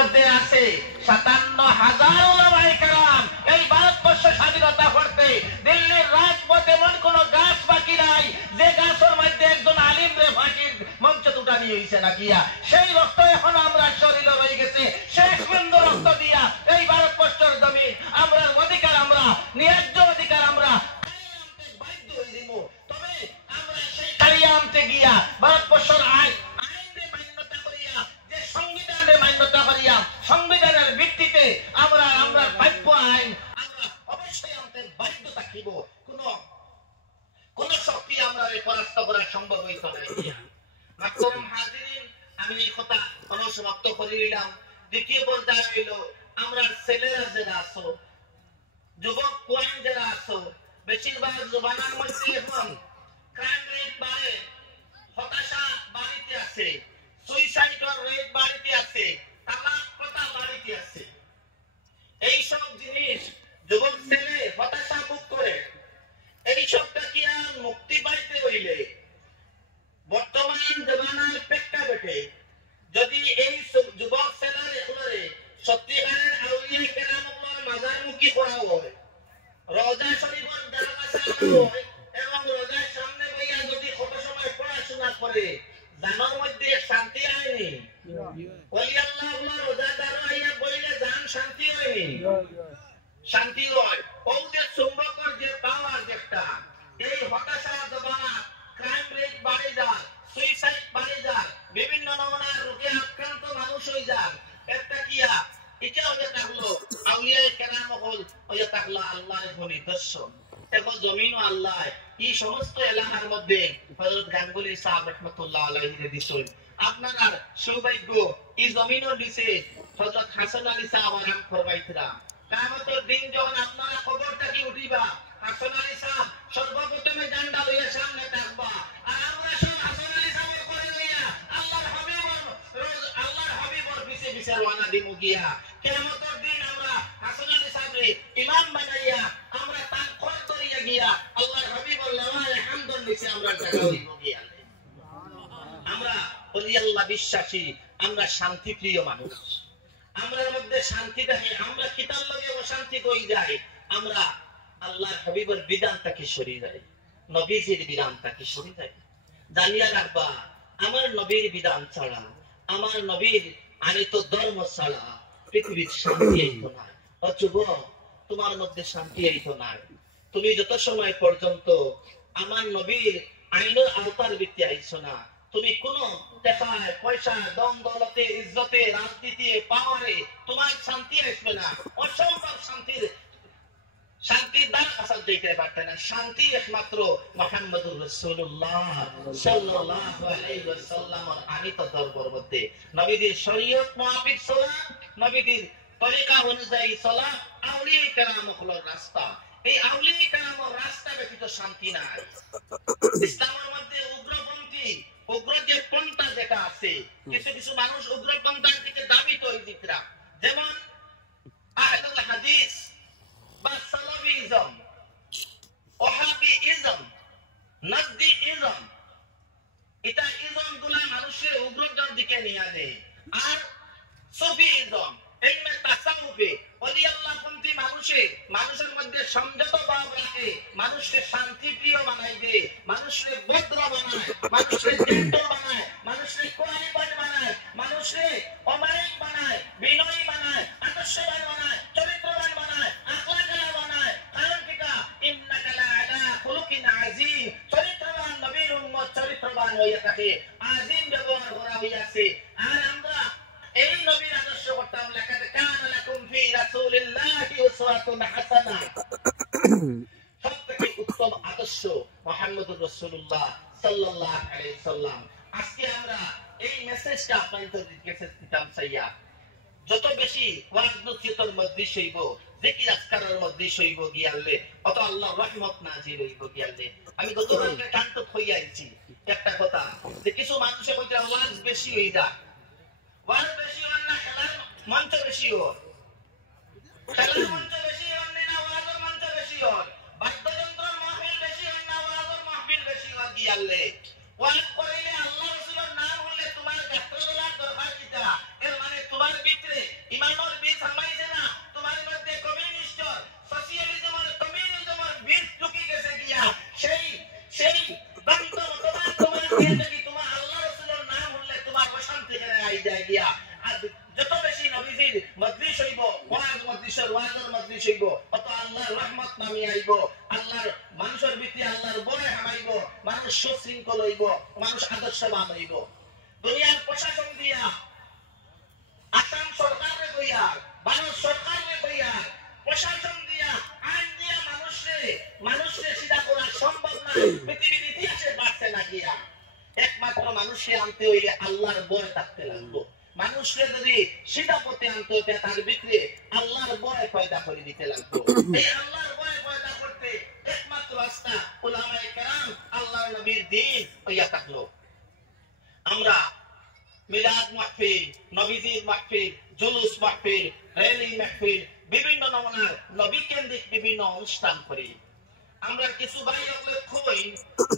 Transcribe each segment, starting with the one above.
মধ্যে আছে 57,000 উলামায়ে কেরাম। এই ভারতবর্ষ স্বাধীনতা করতে দিল্লির রাজপথ এমন কোন গাছ বাকি নাই যে গাছের মধ্যে একজন আলিম রে ফাঁকির মঞ্চ দুটা নিয়ে হয়েছে না গিয়া। সেই রক্ত এখন আমরা শরীরে রয়ে গেছে, শেষ বিন্দু রক্ত দিয়া এই ভারতবর্ষের জমিন আমরা অধিকার, আমরা ন্যায্য অধিকার আমরা বাধ্য হয়ে দিব। তবে আমরা সেই কালিয়া আনতে গিয়া ভারতবর্ষের আইনকে মান্যতা করিয়া, যে সংবিধানের মান্যতা করিয়া, সংবিধানের ভিত্তিতে আমরা প্রাপ্য আইন আমরা অবশ্যই আনতে বাধ্য থাকিব। কোন শক্তি আমরা পরাস্ত করা সম্ভব হইত না। মাকরম হাজিরিন, আমি এই কথা অনুসমাপ্ত করে নিলাম। দ্বিতীয় পর্যায়ে হইল আমরা ছেলেরা যারা আছো, যুবক কোয়াইন যারা আছো, বেশিরভাগ জবানার মধ্যে এখন ক্রাইম রেট বাড়ে, হতাশা বাড়িতে আছে, সুইসাইডের রেট বাড়িতে আছে, তালাক কথা বাড়িতে আছে। এই সব জিনিস যুবক ছেলে হতাশা ভোগ করে। এই সবটা কি আর মুক্তি পাইতে হইলে বর্তমান জমানার প্রেক্ষাপটে যদি এই যুবক ছেলের এগুলোরে সত্যিকারের আউলিয়া কেরামগুলোর মাজারমুখী করা হয়, রোজা শরীফের দরগা সাজানো হয় এবং রোজার সামনে বইয়া যদি কত সময় পড়াশোনা করে, জানার মধ্যে শান্তি হয়নি? ওলি আল্লাহ রোজাদার হইয়া বইলে জান শান্তি হয়নি? শান্তি হয়। ও যে চুম্বকের যে পাওয়ার যেটা, এই হতাশা জমানা ক্রাইম রেট বাড়ে যায়, সুইসাইড বাড়ে যায়, বিভিন্ন নমুনার রোগে আক্রান্ত মানুষ হয়ে যায়। একটা কিয়া এটা হয়ে থাকলো আউলিয়া কেরাম হল, হয়ে থাকলো আল্লাহর নিদর্শন। এখন জমিন ও আল্লাহ এই সমস্ত এলাকার মধ্যে হযরত গাঙ্গুলী সাহেব রাহমাতুল্লাহ আলাইহি দিছেন। আপনারা সৌভাগ্য এই জমিনও দিছে হযরত হাসান আলী সাহেব আরাম ফরমাইতরা। কিয়ামতের দিন যখন আপনারা খবরটা কি উঠিবা, হাসান আলী সাহেব সর্বপ্রথমে জান্ডা লইয়া সামনে থাকবা, আর আমরা সব হাসান আলী সাহেবের করে লইয়া আল্লাহর হাবিবর পিছে পিছে রওনা দিমু গিয়া। কিয়ামতের দিন আমরা হাসান আলী সাহেবরে ইমাম বানাইয়া আমরা তার খর ধরিয়া গিয়া আল্লাহর হাবিবর লাওয়ায়ে হামদুল নিচে আমরা জায়গা হইব গিয়া। আমরা ওলি আল্লাহ বিশ্বাসী, আমরা শান্তি প্রিয় মানুষ, আমরার মধ্যে শান্তি থাকে। আমরা কিতাব লগে অশান্তি কই যাই, আমরা আল্লাহর হাবিবের বিধানটাকে সরিয়ে যাই, নবীজির বিধানটাকে সরিয়ে যাই। জানিয়া রাখবা, আমার নবীর বিধান ছাড়া, আমার নবীর আনিত ধর্ম ছাড়া পৃথিবীর শান্তি আইতো না। যুবক, তোমার মধ্যে শান্তি আইতো না তুমি যত সময় পর্যন্ত আমার নবীর আইনের আওতার ভিত্তি আইছো না। তুমি কোন টাকায় পয়সা, দম দৌলতে, ইজ্জতে, রাজনীতি, পাওয়ারে তোমার শান্তি আসবে না। অসম্ভব শান্তির দ্বার আসার দিতে পারতে না। শান্তি একমাত্র মুহাম্মদুর রাসূলুল্লাহ সাল্লাল্লাহু আলাইহি ওয়াসাল্লামের আনিত ধর্মের মধ্যে, নবীদের শরীয়ত মুআফিক সালাত, নবীদের তরিকা অনুযায়ী সালাত, আউলিয়া কেরামগুলোর রাস্তা। এই আউলিয়া কেরামের রাস্তা ব্যতীত শান্তি নাই। ইসলামের মধ্যে উগ্রপন্থী, উগ্র যে পন্থা যেটা আছে, কিছু কিছু মানুষ উগ্রপন্থার দিকে দাবিত হইতিরা, যেমন আহলুল হাদিস বা সালাফিজম, ওহাবিইজম, নাজদিইজম, এটা ইজম গুলা মানুষের উগ্রতার দিকে নিয়ে যায়। আর সুফিইজম, ইলমে তাসাউফে ওলি আল্লাহ পন্থী মানুষের মধ্যে সমঝোতা ভাব রাখে, মানুষকে শান্তি প্রিয় বানাইবে, মানুষকে ভদ্র বানায়, মানুষকে জেন্টল বানায়, মানুষকে কোয়ালিফাইড বানায়, মানুষকে অমায়িক বানায়, বিনয়ী বানায়, আদর্শবান বানায়, চরিত্রবান বানায়, আখলাকালা বানায়। কারণ কিটা ইন্নাকা লাআলা খুলুকিন আযীম, চরিত্রবান নবীর উম্মত চরিত্রবান হইয়া থাকে, আযীম ব্যবহার করা হইয়াছে। আর আমরা এই নবীর আদর্শ করতাম, লাকাদ কানা লাকুম ফি রাসূলিল্লাহি উসওয়াতুন হাসানা। সবথেকে উত্তম আদর্শ মুহাম্মদুর রাসূলুল্লাহ সাল্লাল্লাহু আলাইহি সাল্লাম। আজকে আমরা এই মেসেজটা আপনাদের কাছে দিতাম চাইয়া, যত বেশি ওয়াজ নসিহতের মধ্যে হইব, জিকির আজকারের মধ্যে হইব গিয়ালে, অত আল্লাহর রহমত নাজিল হইব গিয়ালে। আমি গতকালকে কান্ত হইয়া আইছি একটা কথা, যে কিছু মানুষে কইতে ওয়াজ বেশি হই যায়, ওয়াজ বেশি হন না খেলার মঞ্চ বেশি হন, খেলার মঞ্চ বেশি হন না ওয়াজের মঞ্চ বেশি হন, বাদ্যযন্ত্রের মাহফিল বেশি হন না ওয়াজের মাহফিল বেশি হন গিয়ালে। ওয়াজ করিলে আল্লাহ রাসূলের নাম হলে তোমার গাত্র তোলার দরকার কিটা? এর মানে তোমার ভিতরে হইব, ওয়াজ মজলিসের ওয়াজের মজলিস হইব, অত আল্লাহর রহমত নামি আইব, আল্লাহর মানুষের ভিতরে আল্লাহর ভয় হামাইব, মানুষ সুশৃঙ্খল হইব, মানুষ আদর্শবান হইব। দুনিয়ার প্রশাসন দিয়া, আসাম সরকারে কইয়া, ভারত সরকারে কইয়া, প্রশাসন দিয়া, আইন দিয়া মানুষে সিধা করা সম্ভব না। পৃথিবীর ইতিহাসে বাড়ছে না গিয়া, একমাত্র মানুষকে আনতে হইলে আল্লাহর ভয় থাকতে লাগবে। মানুষকে যদি সিধা পথে আনতে হইতে তার ভিতরে আল্লাহর ভয় পয়দা করে দিতে লাগবে। এই আল্লাহর ভয় পয়দা করতে একমাত্র রাস্তা উলামায়ে কেরাম, আল্লাহর নবীর দ্বীন হইয়া থাকলো। আমরা মিলাদ মাহফিল, নবীজির মাহফিল, জুলুস মাহফিল, র্যালি মাহফিল, বিভিন্ন নমুনার নবী কেন্দ্রিক বিভিন্ন অনুষ্ঠান করি। আমরা কিছু ভাই কই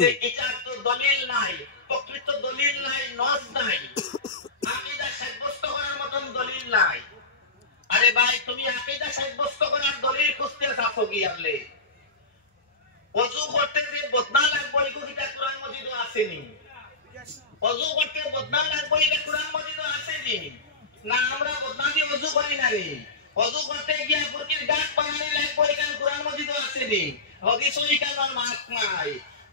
যে এটা তো দলিল নাই, প্রকৃত দলিল নাই, নজ নাই, আকীদা সাব্যস্ত করার মতন দলিল নাই। আরে ভাই, তুমি আকীদা সাব্যস্ত করার দলিল খুঁজতে আছো কি? আনলে ওযু করতে যে বদনা লাগবে এটা কোরআন মাজিদে আসেনি। ওযু করতে বদনা লাগবে এটা কোরআন মাজিদে আসেনি। না আমরা বদনা দিয়ে ওযু করি না রে। ওযু করতে গিয়া বুরকির গাছ বানানি লাগবে এটা কোরআন মাজিদে আসেনি। হাদিস ওইখানে মাস নাই।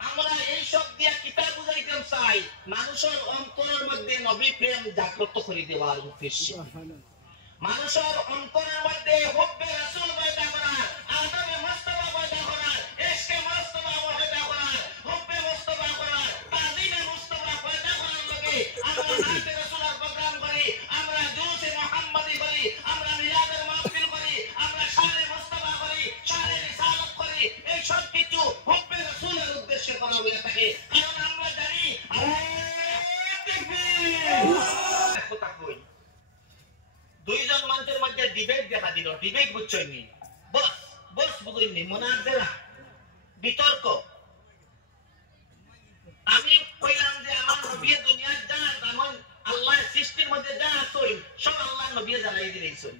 আমরা এই সব দিয়া কিতাব বুঝাইতে চাই মানুষের অন্তরের মধ্যে নবী প্রেম জাগ্রত করে দেওয়ার উদ্দেশ্যে। মানুষের অন্তরের মধ্যে হুব্বে রাসূল পয়দা করা, আদবে মুস্তাফা পয়দা করা, ইশকে মুস্তাফা পয়দা করা, হুব্বে মুস্তাফা করা, তাজিমে মুস্তাফা পয়দা করার লগে আমরা নাতে রাসূলের প্রোগ্রাম করি, আমরা জুলুসে মুহাম্মাদি করি, আমরা মিলাদের মাহফিল করি, আমরা শানে মুস্তাফা করি, শানে রিসালাত করি। এই সব কিছু হুব্বে রাসূলের উদ্দেশ্যে করা হয়ে থাকে। কারণ আমরা জানি কথা কই দুইজন মানুষের মধ্যে ডিবেট দেখা দিল। ডিবেট বুঝছনি? বস বুঝইনি, মুনাজারা, বিতর্ক। আমি কইলাম যে আমার নবী দুনিয়ার যা যেমন আল্লাহর সৃষ্টির মধ্যে যা আছে সব আল্লাহর নবী জানাই দিয়েছেন।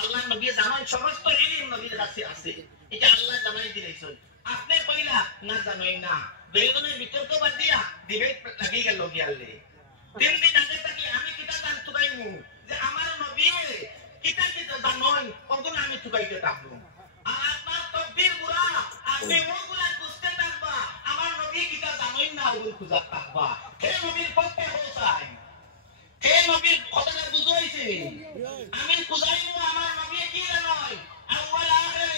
আল্লাহর নবী জানেন, সমস্ত ইলম নবীর কাছে আছে, এটা আল্লাহ জানাই দিয়েছেন। আপনি কইলা না জানোই না, দুইজনের বিতর্ক বাদ দিয়া ডিবেট লাগি গেল গিয়ালে। 3 দিন আগে থেকে আমি কিতা জান তুকাইমু যে আমার নবী কিতা কিতা জানেন, কখন আমি তুকাইতে থাকবো। আর আপনার তকবীর গুলা আপনি ওগুলা খুঁজতে থাকবা, আমার নবী কিতা জানেন না ওগুলো খুঁজা থাকবা। কে নবীর পক্ষে বলছাই, কে নবীর কথাটা বুঝাইছে? আমি খুঁজাইমু আমার নবী কি জানেন, আউয়াল আখিরে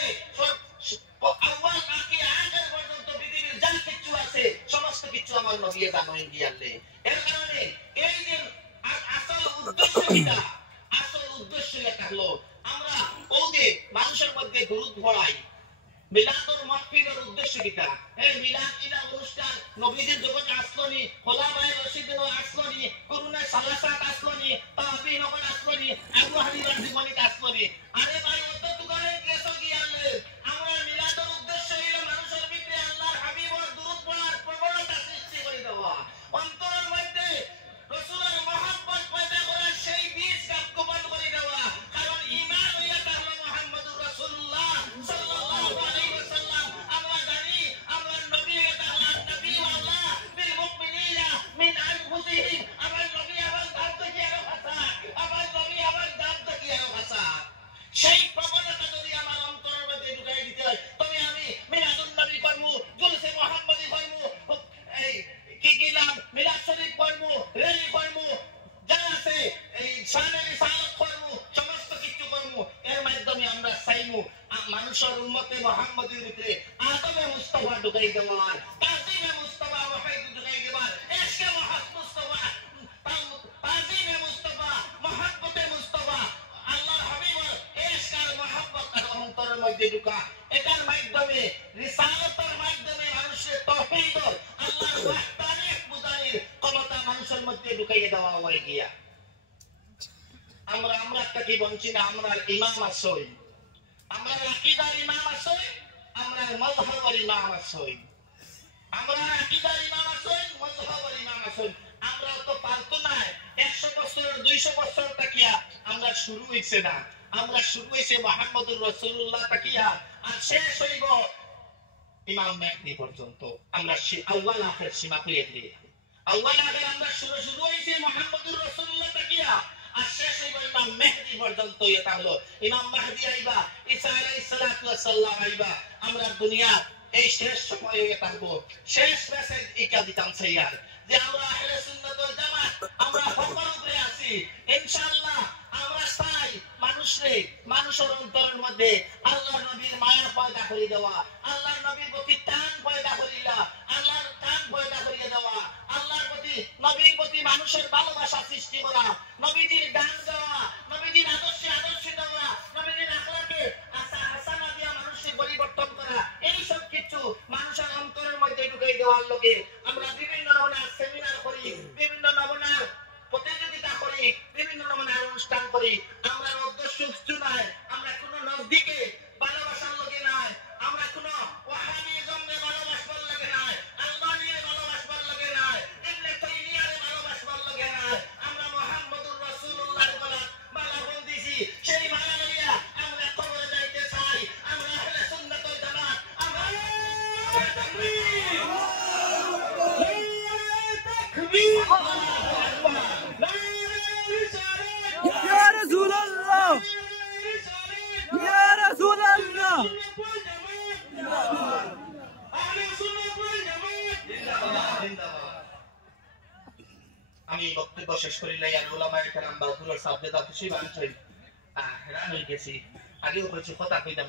আউয়াল বাকি আখির পর্যন্ত পৃথিবীর যা কিছু আছে সমস্ত কিছু আমার নবী জানেন গিয়ালে। এর কারণে এই যে আসল উদ্দেশ্য কিটা, আসল উদ্দেশ্য এটা হলো আমরা ওদের মানুষের মধ্যে গুরুত্ব ভরাই। মিলাদুল মাহফিলের উদ্দেশ্য কিটা? এই মিলাদ কিনা অনুষ্ঠান নবীজির যুগে আসলনি, খোলাফায়ে রাশিদিন আসলনি, করুণা সালাসাত আসলনি, তাবিঈন আসলনি, আবু হানিফার জীবনী আসলনি। আরে ভাই অত তুকারে গেছো কি আনলে? আমরা মিলাদের উদ্দেশ্য হলো মানুষের ভিতরে আল্লাহর হাবিবের দুরূদ পড়ার প্রবণতা সৃষ্টি করে দেওয়া, অন্তরের মধ্যে রাসূলের মহব্বত পয়দা করার সেই বীজ গোপন করে দেওয়া। কারণ ঈমান হইয়া তাহলে মুহাম্মদুর রাসূলুল্লাহ সাল্লাল্লাহু আলাইহি ওয়াসাল্লাম। আমরা জানি আমরা নবী তাআলা নবী আল্লাহ বিল মুমিনিনা মিন আনফুসিহিম। আমার নবী আমার দাম থেকে আরো ভাষা, আমার নবী আমার দাম থেকে আরো ভাষা। সেই প্রবণতা যদি আমার অন্তরের মধ্যে ঢুকাই দিতে হয়, তবে আমি মিলাদুন নবী করবো, জুলুসে মুহাম্মাদি করবো, এই কি নাম মিলাদ শরীফ করবো, র্যালি করবো, যা আছে এই শানে রিসালাত করবো, সমস্ত কিছু করবো। এর মাধ্যমে আমরা চাইবো মানুষের উম্মতে মুহাম্মাদির ভিতরে আদবে মুস্তাফা ঢুকাই দেওয়ার, তাজিমে মুস্তাফা মুহাম্মদ ঢুকাই দেওয়ার, ইশকে মুস্তাফা, তাজিমে মুস্তাফা, মুহাব্বতে মুস্তাফা, আল্লাহর হাবিবের ইশক আর মুহাব্বত আর অন্তরের মধ্যে ঢুকা। এটার মাধ্যমে রিসালাতের মাধ্যমে মানুষের তাওহীদ আল্লাহর ওয়াহদানিয়ত বুঝানোর ক্ষমতা মানুষের মধ্যে ঢুকাইয়ে দেওয়া হয়ে গিয়া। আমরা কি বলছি না, আমরা ইমাম আসই, আমরা আকীদার ইমাম আসই, আমরা মাযহাবের ইমাম আসই, আমরা আকীদার ইমাম আসই, মাযহাবের ইমাম আসই। আমরা তো পারতো না 100 বছর 200 বছর তাকিয়া আমরা শুরু হইছে না, আমরা শুরু হইছে মুহাম্মদুর রাসূলুল্লাহ তাকিয়া, আর শেষ হইব ইমাম মেহদী পর্যন্ত। আমরা আউয়াল আখির সীমা পেয়ে দিই। আউয়াল আখির আমরা শুরু হইছে মুহাম্মদুর রাসূলুল্লাহ তাকিয়া, আর শেষ হইব ইমাম ইমাম মেহদি পর্যন্ত এটা হলো ইমাম মাহদি আইবা, ঈসা আলাইহিস সালাতু ওয়াস সালাম আইবা, আমরা দুনিয়া এই শেষ সময়ে থাকবো। শেষ মেসেজ ইকা দিতাম সাইয়ার যে আমরা আহলে সুন্নাত ওয়াল জামাত আমরা হকের উপরে আছি ইনশাআল্লাহ। আমরা চাই মানুষের অন্তরের মধ্যে আল্লাহর নবীর মায়া পয়দা করে দেওয়া, আল্লাহর নবীর প্রতি টান পয়দা করিলা, আল্লাহর টান পয়দা করিয়ে দেওয়া, আল্লাহর প্রতি নবীর প্রতি মানুষের ভালোবাসা সৃষ্টি করা, নবীজির গান গাওয়া, নবীজির আদর্শে আদর্শিত হওয়া, নবীজির আখলাকে হাসানা দিয়া মানুষের পরিবর্তন করা, এই সব কিছু মানুষের অন্তরের মধ্যে ঢুকাই দেওয়ার লগে আমরা বিভিন্ন নমুনার সেমিনার করি, বিভিন্ন নমুনার প্রতিযোগিতা করি, বিভিন্ন নমুনার অনুষ্ঠান করি। আমরা উদ্দেশ্য কিছু নাই, আমরা কোনো নজদিকে ভালোবাসার লগে নাই, আমরা কোনো ওয়াহাবিজমে ভালোবাসবার লগে নাই, আলবানিয়ে ভালোবাসবার লগে নাই, ইবনে তাইমিয়ারে ভালোবাসবার লগে নাই। আমরা মুহাম্মদুর রাসূলুল্লাহর গলাত মালা বন্দিছি, সেই মালা লইয়া আমরা কবরে যাইতে চাই। আমরা আহলে সুন্নাত ওয়াল জামাত আমরা তাকবীর তাকবীর يا رسول الله يا رسول الله আমি বক্তব্য শেষ করিলে আর উলামায়ে কেরাম বা হুজুর সাহেবদের খুশি বাঞ্ছাই হেরান হয়ে গেছি। আগেও কইছি কথা কইতাম।